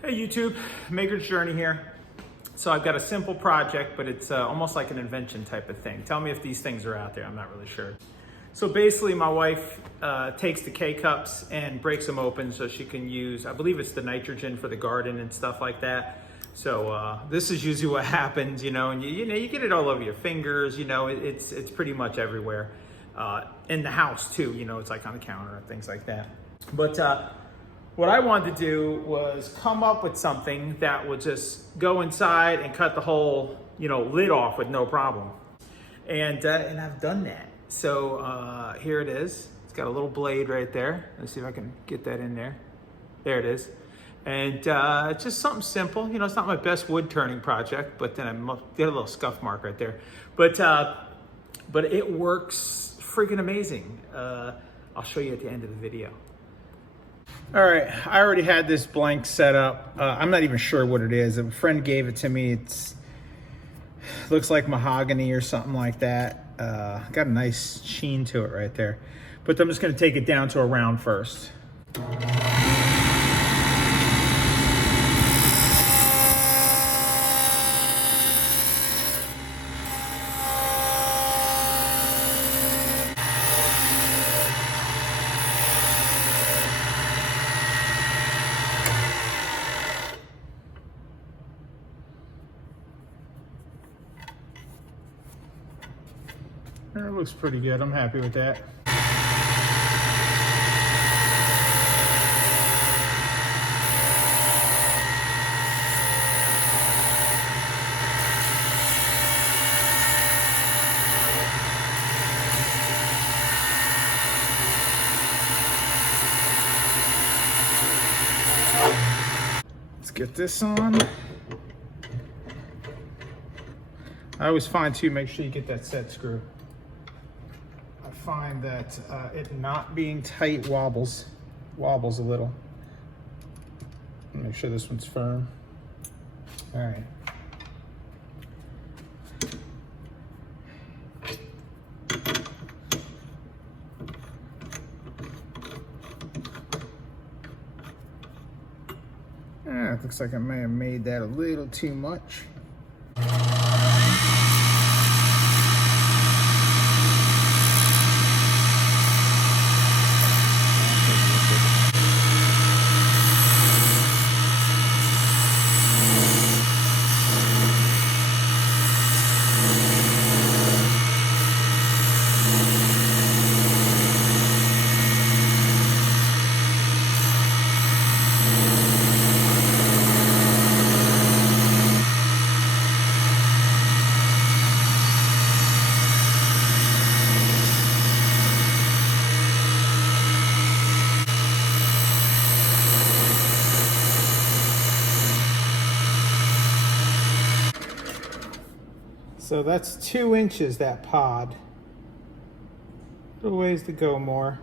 Hey YouTube, Maker's Journey here. So I've got a simple project, but it's almost like an invention type of thing. Tell me if these things are out there, I'm not really sure. So basically my wife takes the K-cups and breaks them open so she can use, I believe it's the nitrogen for the garden and stuff like that. So this is usually what happens, you know, and you get it all over your fingers, you know, it's pretty much everywhere. In the house too, you know, it's like on the counter and things like that. But what I wanted to do was come up with something that would just go inside and cut the whole, you know, lid off with no problem. And I've done that. So here it is. It's got a little blade right there. Let's see if I can get that in there. There it is. And it's just something simple. You know, it's not my best wood turning project, but then I get a little scuff mark right there. But it works freaking amazing. I'll show you at the end of the video. All right, I already had this blank set up. I'm not even sure what it is. A friend gave it to me. It looks like mahogany or something like that. Got a nice sheen to it right there. But I'm just gonna take it down to a round first. It looks pretty good. I'm happy with that. Let's get this on. I always find too, make sure you get that set screw. I find that it not being tight wobbles a little. Make sure this one's firm. All right. It looks like I may have made that a little too much. So that's 2 inches, that pod. Little ways to go more.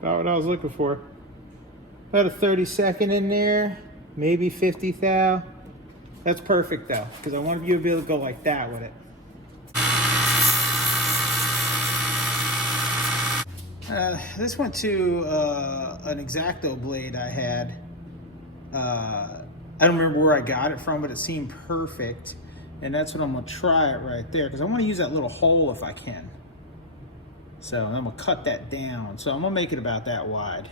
About what I was looking for. About a 30-second in there, maybe 50 thou. That's perfect though, because I want you to be able to go like that with it. This went to an X-Acto blade I had. I don't remember where I got it from, but it seemed perfect. And that's what I'm gonna try it right there, because I want to use that little hole if I can. So I'm gonna cut that down. So I'm gonna make it about that wide.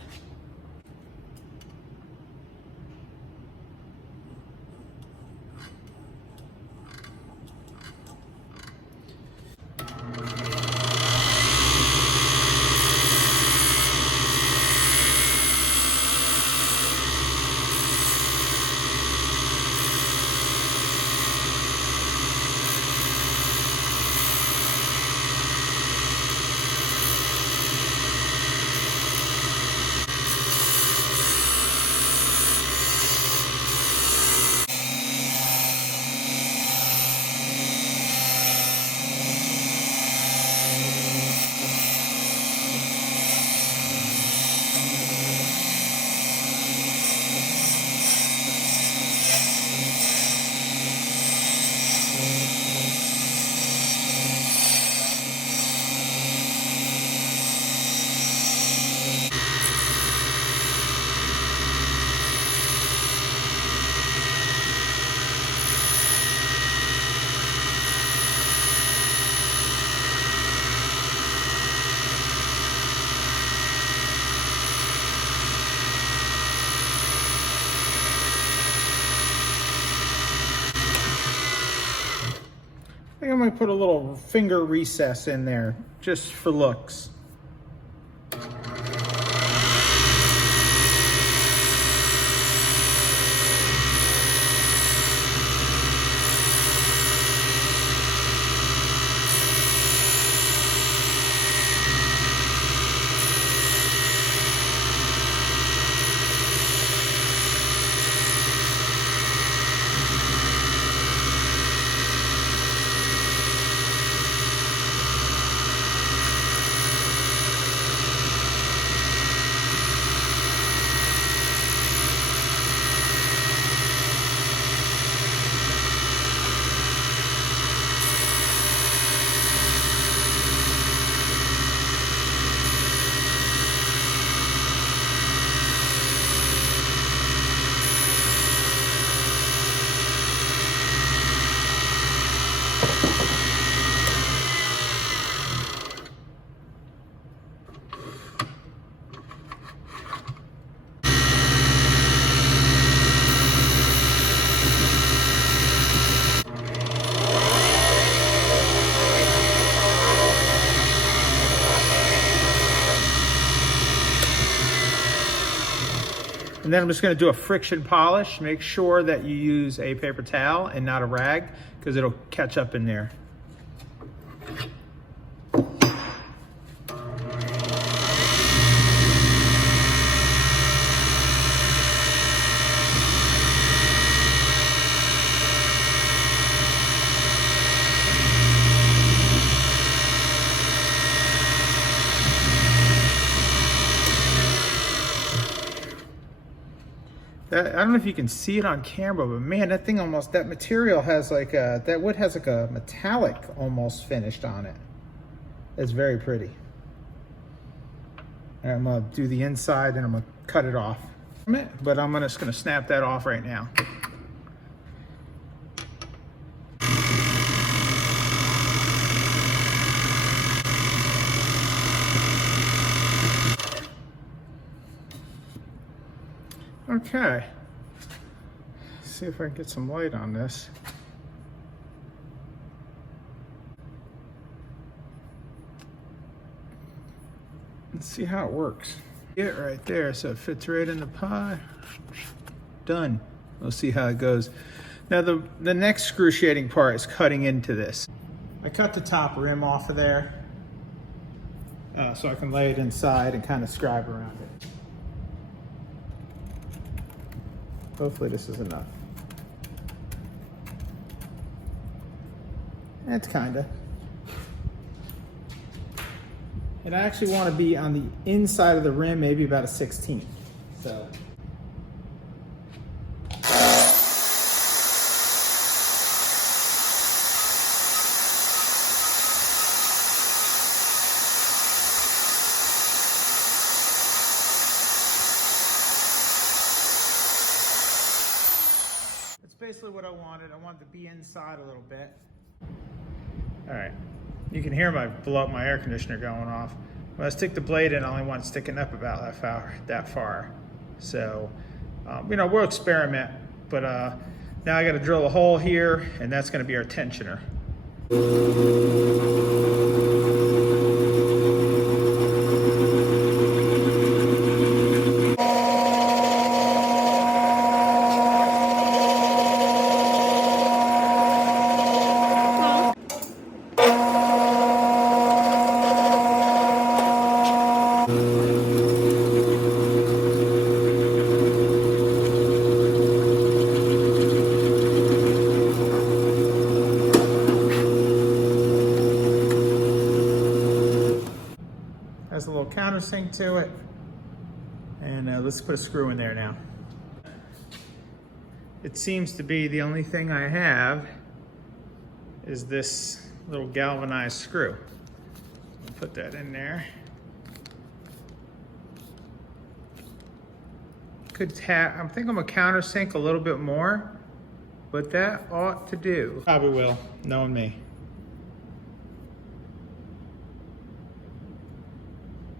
think I might put a little finger recess in there just for looks. And then I'm just going to do a friction polish. Make sure that you use a paper towel and not a rag, because it'll catch up in there. I don't know if you can see it on camera, but man, that thing almost, that material has like a, that wood has like a metallic almost finished on it. It's very pretty. And I'm gonna do the inside and I'm gonna cut it off. But I'm just gonna snap that off right now. Okay, see if I can get some light on this. Let's see how it works. Get right there, so it fits right in the pie. Done. We'll see how it goes. Now the next excruciating part is cutting into this. I cut the top rim off of there so I can lay it inside and kind of scribe around it. Hopefully this is enough. That's kinda. And I actually want to be on the inside of the rim, maybe about a 16th. So. Basically what I wanted. I wanted to be inside a little bit. All right, you can hear my air conditioner going off. When I stick the blade in, I only want it sticking up about that far. So, you know, we'll experiment, but now I got to drill a hole here, and that's going to be our tensioner. Has a little countersink to it, and let's put a screw in there now. It seems to be the only thing I have is this little galvanized screw. I'll put that in there. I think I'm gonna countersink a little bit more, but that ought to do. Probably will, knowing me.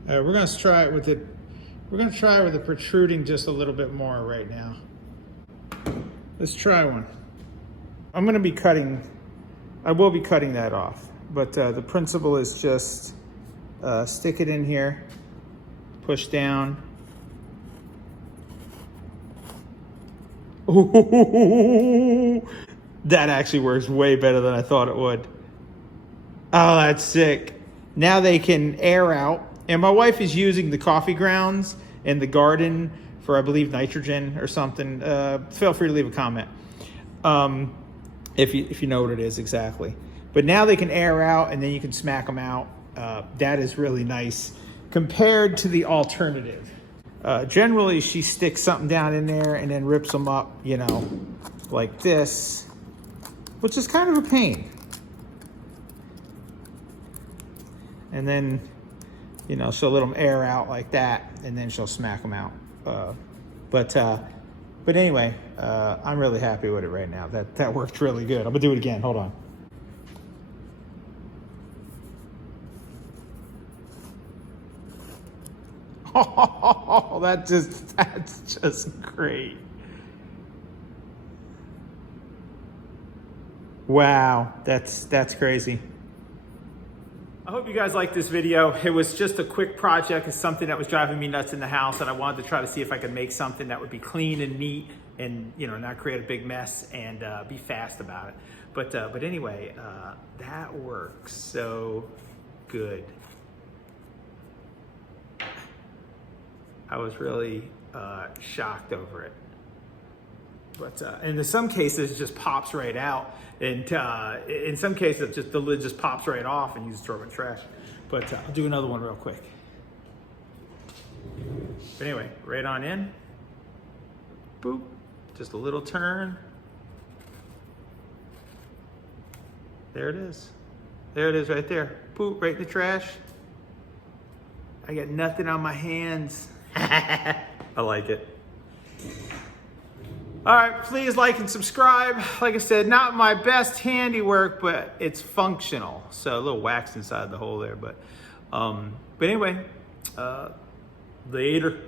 We're gonna try it with it. We're gonna try it with it protruding just a little bit more right now. Let's try one. I'm gonna be cutting I will be cutting that off, but the principle is just stick it in here, push down. Ooh, that actually works way better than I thought it would. Oh, that's sick. Now they can air out. And my wife is using the coffee grounds in the garden for, I believe, nitrogen or something. Feel free to leave a comment if you know what it is exactly. But now they can air out and then you can smack them out. That is really nice compared to the alternative. Generally, she sticks something down in there and then rips them up, you know, like this, which is kind of a pain. And then, you know, she'll let them air out like that, and then she'll smack them out. But anyway, I'm really happy with it right now. That worked really good. I'm gonna do it again. Hold on. Oh, that's just great. Wow, that's crazy. I hope you guys liked this video. It was just a quick project. It's something that was driving me nuts in the house, and I wanted to try to see if I could make something that would be clean and neat and, you know, not create a big mess and be fast about it. But anyway, that works so good. I was really shocked over it. But and in some cases, it just pops right out. And in some cases, just the lid just pops right off and you just throw it in the trash. But I'll do another one real quick. But anyway, right on in. Boop. Just a little turn. There it is. There it is right there. Boop, right in the trash. I got nothing on my hands. I like it. All right, please like and subscribe. Like I said, not my best handiwork, but it's functional. So a little wax inside the hole there, but anyway, later.